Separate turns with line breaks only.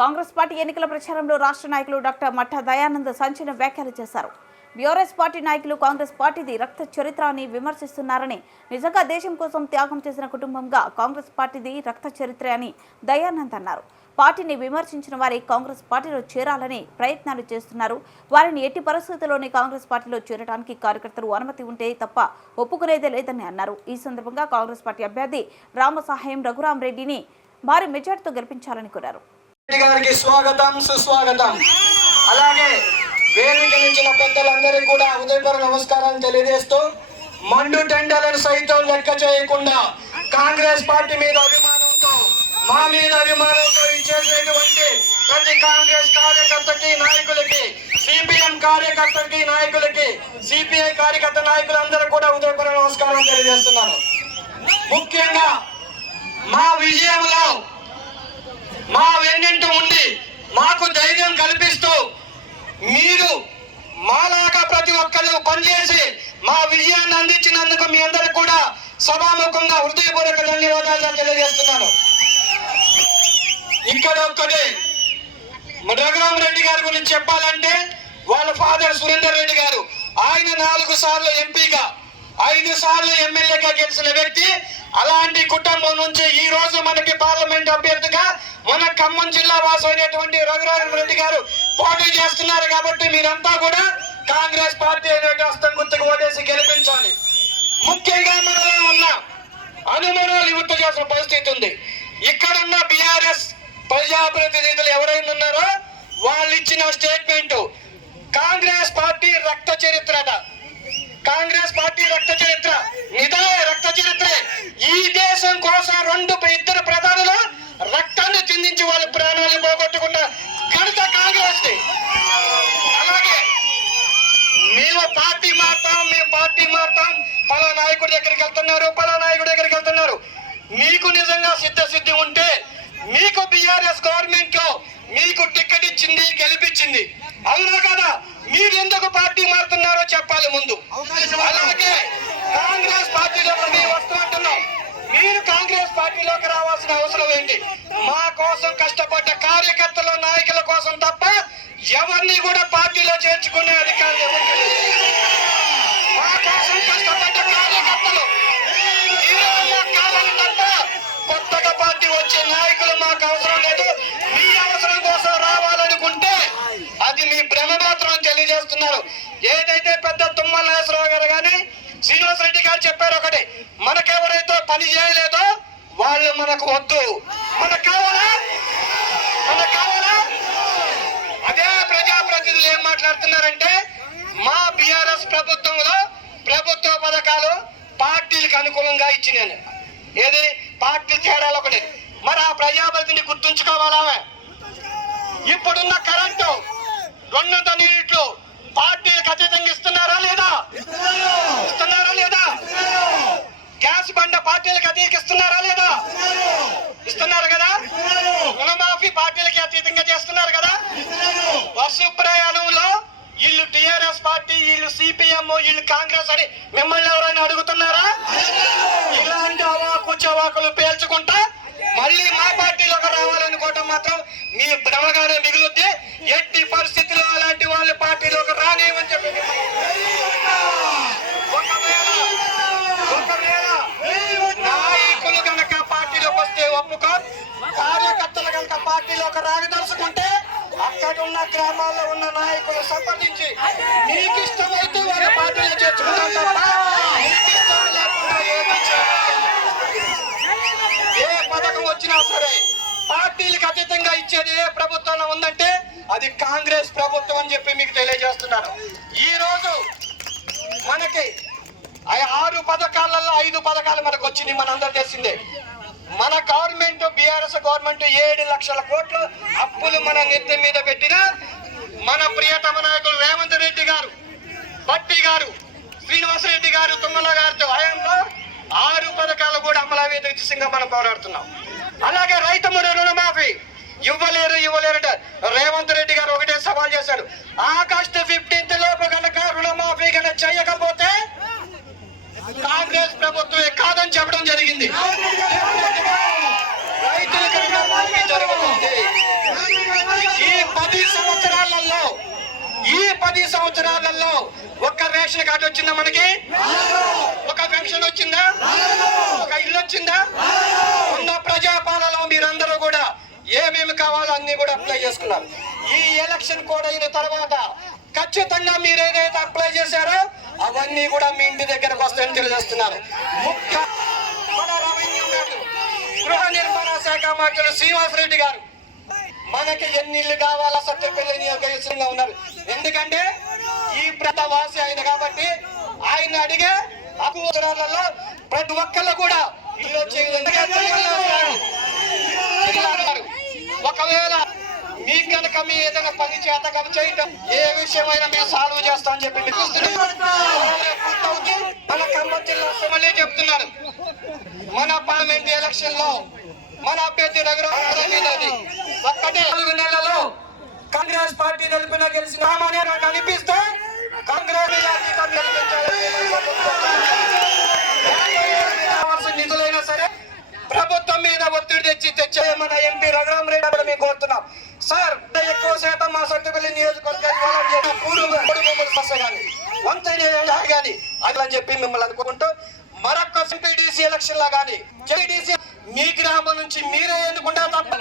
Congress party ఎన్నికల ప్రచారంలో రాష్ట్ర నాయకులు డాక్టర్ మట్ట దయానంద్ సంచలన వ్యాఖ్యలు చేశారు. బీఆర్ఎస్ పార్టీ నాయకులు కాంగ్రెస్ పార్టీది రక్త చరిత్ర అని విమర్శిస్తున్నారని నిజంగా దేశం కోసం త్యాగం చేసిన కుటుంబంగా కాంగ్రెస్ పార్టీది రక్త చరిత్ర అని దయానంద్ అన్నారు. పార్టీని విమర్శించిన వారి కాంగ్రెస్ పార్టీలో చేరాలని ప్రయత్నాలు చేస్తున్నారు. వారిని ఎట్టి పరిస్థితుల్లోనే కాంగ్రెస్ పార్టీలో చేరడానికి కార్యకర్తలు అనుమతి ఉంటే తప్ప ఒప్పుకునేదే లేదని అన్నారు. ఈ సందర్భంగా కాంగ్రెస్ పార్టీ అభ్యర్థి రామసహాయం రఘురాం రెడ్డిని భారీ మెజార్టీతో గెలిపించాలని కోరారు.
గారికి స్వాగతం సుస్వాగతం. అలాగే వేదిక నుంచిన పెద్దలందరికీ కూడా ఉదయపర నమస్కారాలు తెలియజేస్తూ మండు టెండర్లను సైతం లెక్క చేయకుండా కాంగ్రెస్ పార్టీ మీద అభిమానంతో మా మీద అభిమానంతో ఇచ్చేసేటువంటి ప్రతి కాంగ్రెస్ కార్యకర్తకి నాయకులకి సిపిఎం కార్యకర్తకి నాయకులకి సిపిఐ కార్యకర్త నాయకులందరూ కూడా ఉదయపర నమస్కారం తెలియజేస్తున్నారు ముఖ్యంగా మా విజయంలో మా వెన్నింటి ఉండి మాకు ధైర్యం కల్పిస్తూ మీరు మాలాగా ప్రతి ఒక్కరు పనిచేసి మా విజయాన్ని అందించినందుకు మీ అందరికి కూడా సభాముఖంగా హృదయపూర్వక ధన్యవాదాలు తెలియజేస్తున్నాను. ఇక్కడ ఒక్కటి రఘురామ రెడ్డి గారి గురించి చెప్పాలంటే వాళ్ళ ఫాదర్ సురేందర్ రెడ్డి గారు. ఆయన నాలుగు సార్లు ఎంపీగా ఐదు సార్లు ఎమ్మెల్యేగా గెలిచిన వ్యక్తి. అలాంటి కుటుంబం నుంచి ఈ రోజు మనకి పార్లమెంట్ అభ్యర్థిగా మన ఖమ్మం జిల్లా వాసు అయినటువంటి రెడ్డి గారు పోటీ చేస్తున్నారు కాబట్టి మీరంతా కూడా కాంగ్రెస్ పార్టీ అనే హస్తం గుర్తుకు ఓటేసి గెలిపించాలి. ముఖ్యంగా మనలో ఉన్న అనుమానాలు గుర్తు చేసిన పరిస్థితి ఉంది. ఇక్కడున్న బిఆర్ఎస్ ప్రజాప్రతినిధులు ఎవరైనా ఉన్నారో వాళ్ళు ఇచ్చిన స్టేట్మెంట్ కాంగ్రెస్ పార్టీ రక్త చరిత్రట. కాంగ్రెస్ పార్టీ రక్త చరిత్ర చిందించి వాళ్ళ ప్రాణాలు పోగొట్టుకున్న ఘనత కాంగ్రెస్ అలాగే మేము పార్టీ మారుతాం మేము పార్టీ మారుతాం. పలా నాయకుడి దగ్గరికి వెళ్తున్నారు పలా నాయకుడి దగ్గరికి వెళ్తున్నారు. మీకు నిజంగా సిద్ధసిద్ధి ఉంటే మీకు బిఆర్ఎస్ గవర్నమెంట్లో మీకు టికెట్ ఇచ్చింది గెలిపించింది. అవునా కదా? మీరు ఎందుకు పార్టీ మారుతున్నారో చెప్పాలి ముందు. అలాగే కాంగ్రెస్ పార్టీలోకి మేము వస్తున్నట్టున్నాం మీరు కాంగ్రెస్ పార్టీలోకి రావాల్సిన అవసరం ఏంటి? మా కోసం కష్టపడ్డ కార్యకర్తల నాయకుల కోసం తప్ప ఎవరిని కూడా పార్టీలో చేర్చుకునే అధికారం ఎవరికి మా కోసం కష్టపడ్డ కార్యకర్తలు వీళ్ళ కావాలి తప్ప కొత్తగా పార్టీ వచ్చే నాయకులు మాకు అవసరం లేదు. మీ అవసరం కోసం రావాలనుకుంటే అది మీ భ్రమ మాత్రం తెలియజేస్తున్నారు. ఏదైతే పెద్ద తుమ్మల నాగేశ్వరరావు గారు కానీ శ్రీనివాస్ రెడ్డి గారు చెప్పారు ఒకటి. మనకెవరైతే పని చేయలేదో వాళ్ళు మనకు వద్దు. మనకు కావాలా? మనకు కావాలా? అదే ప్రజాప్రతినిధులు ఏం మాట్లాడుతున్నారంటే మా బిఆర్ఎస్ ప్రభుత్వంలో ప్రభుత్వ పథకాలు పార్టీలకు అనుకూలంగా ఇచ్చినాను. ఏది? పార్టీ తేడాలు ఒకటి. మరి ఆ ప్రజాప్రతిని గుర్తుంచుకోవాలా ఇప్పుడున్న కరెంటు రెండు వందల యూనిట్లు పార్టీలకు అతీతంగా ఇస్తున్నారా లేదా ఇస్తున్నారా లేదా గ్యాస్ బండ పార్టీలకు అతీతంగా ఇస్తున్నారా లేదా ఇస్తున్నారు కదా రుణమాఫీ పార్టీలకి అతీతంగా చేస్తున్నారు కదా? బస్సు ప్రయాణంలో వీళ్ళు టిఆర్ఎస్ పార్టీ వీళ్ళు సిపిఎం వీళ్ళు కాంగ్రెస్ అని మిమ్మల్ని ఎవరైనా అడుగుతున్నారా? ఇలాంటి అవాకు చవాకులు పేల్చుకుంటా మళ్ళీ మా పార్టీలోకి రావాలనుకోవటం మాత్రం మీ భ్రమగానే మిగులుద్ది. ఎట్టి పరిస్థితుల్లో అలాంటి వాళ్ళ పార్టీలోకి రానేమని చెప్పి ఒకవేళ ఒకవేళ నాయకులు కనుక పార్టీలోకి వస్తే ఒప్పుకో. కార్యకర్త కనుక పార్టీలోకి రాగదలుచుకుంటే అక్కడ ఉన్న గ్రామాల్లో ఉన్న నాయకులు సంప్రదించి మీకు ఇష్టమైతే వాళ్ళ పార్టీలో చేర్చుకుంటాం తప్ప లేకుండా ఏ పథకం వచ్చినా సరే పార్టీలకు అతీతంగా ఇచ్చేది ఏ ప్రభుత్వంలో ఉందంటే అది కాంగ్రెస్ ప్రభుత్వం అని చెప్పి మీకు తెలియజేస్తున్నాను. ఈ రోజు మనకి ఆరు పథకాలలో ఐదు పథకాలు మనకు వచ్చింది మనందరూ తెలిసిందే. మన గవర్నమెంట్ బీఆర్ఎస్ గవర్నమెంట్ ఏడు లక్షల కోట్లు అప్పులు మన నెత్తి మీద పెట్టిన మన ప్రియతమ నాయకులు రేవంత్ రెడ్డి గారు భట్టి గారు శ్రీనివాసరెడ్డి గారు తుమ్మల గారితో హయాంలో ఆరు పథకాలు కూడా అమలవే దిశగా మనం పోరాడుతున్నాం. అలాగే రైతు ముర రుణమాఫీ ఇవ్వలేరు ఇవ్వలేరు రేవంత్ రెడ్డి గారు ఒకటే సవాల్ చేశారు. ఆగస్టు ఫిఫ్టీన్త్ లోపు కనుక రుణమాఫీ కనుక చేయకపోతే కాంగ్రెస్ ప్రభుత్వం అని చెప్పడం జరిగింది. ఈ పది సంవత్సరాలలో ఈ పది సంవత్సరాలలో ఒక రేషన్ కార్డు వచ్చిందా మనకి? ఒక పెన్షన్ వచ్చిందా? ఒక ఇల్లు వచ్చిందా? ఉన్న ప్రజాపాలలో మీరందరూ కూడా ఏమేమి కావాలో అన్ని కూడా అప్లై చేసుకున్నారు. ఈ ఎలక్షన్ కూడా అయిన తర్వాత ఖచ్చితంగా మీరు ఏదైతే అప్లై చేశారో అవన్నీ కూడా మీ ఇంటి దగ్గరకు వస్తాయని తెలియజేస్తున్నారు. ముఖ్య గృహ నిర్మాణ శాఖ మంత్రులు శ్రీనివాసరెడ్డి గారు. మనకి ఎన్ని ఇల్లు కావాలా? సత్యపల్లి నియోజకవర్గంగా ఉన్నారు. ఎందుకంటే ఈ ప్రత వాసి ఆయన కాబట్టి ఆయన అడిగే అకువసరాలలో ప్రతి ఒక్కళ్ళు కూడా ఇల్లు వచ్చే విధంగా ఒకవేళ మీకు కనుక మీ ఏదైనా పని చేత కనుక చేయటం ఏ విషయమైనా మేము సాల్వ్ చేస్తామని చెప్పి మన ఖమ్మం జిల్లా అసెంబ్లీ చెప్తున్నారు. మన పార్లమెంట్ ఎలక్షన్లో మన అభ్యర్థి దగ్గర ఒక్కటే నాలుగు నెలలో కాంగ్రెస్ పార్టీ తెలిపిన గెలిచిన నాకు అనిపిస్తే కాంగ్రెస్ నిధులైనా సరే ప్రభుత్వం మీద ఒత్తిడి తెచ్చి తెచ్చే మన ఎంపీ రఘురామరెడ్డి గారు మేము కోరుతున్నాం. సార్ ఎక్కువ శాతం మా సత్తుపల్లి నియోజకవర్గం పూర్వ సమస్య కానీ వంతైన కానీ అది అని చెప్పి మిమ్మల్ని అనుకుంటూ మరొక ఎంపీడీసీ ఎలక్షన్ లా కానీ మీ గ్రామం నుంచి మీరే ఎన్నుకుంటారు తప్ప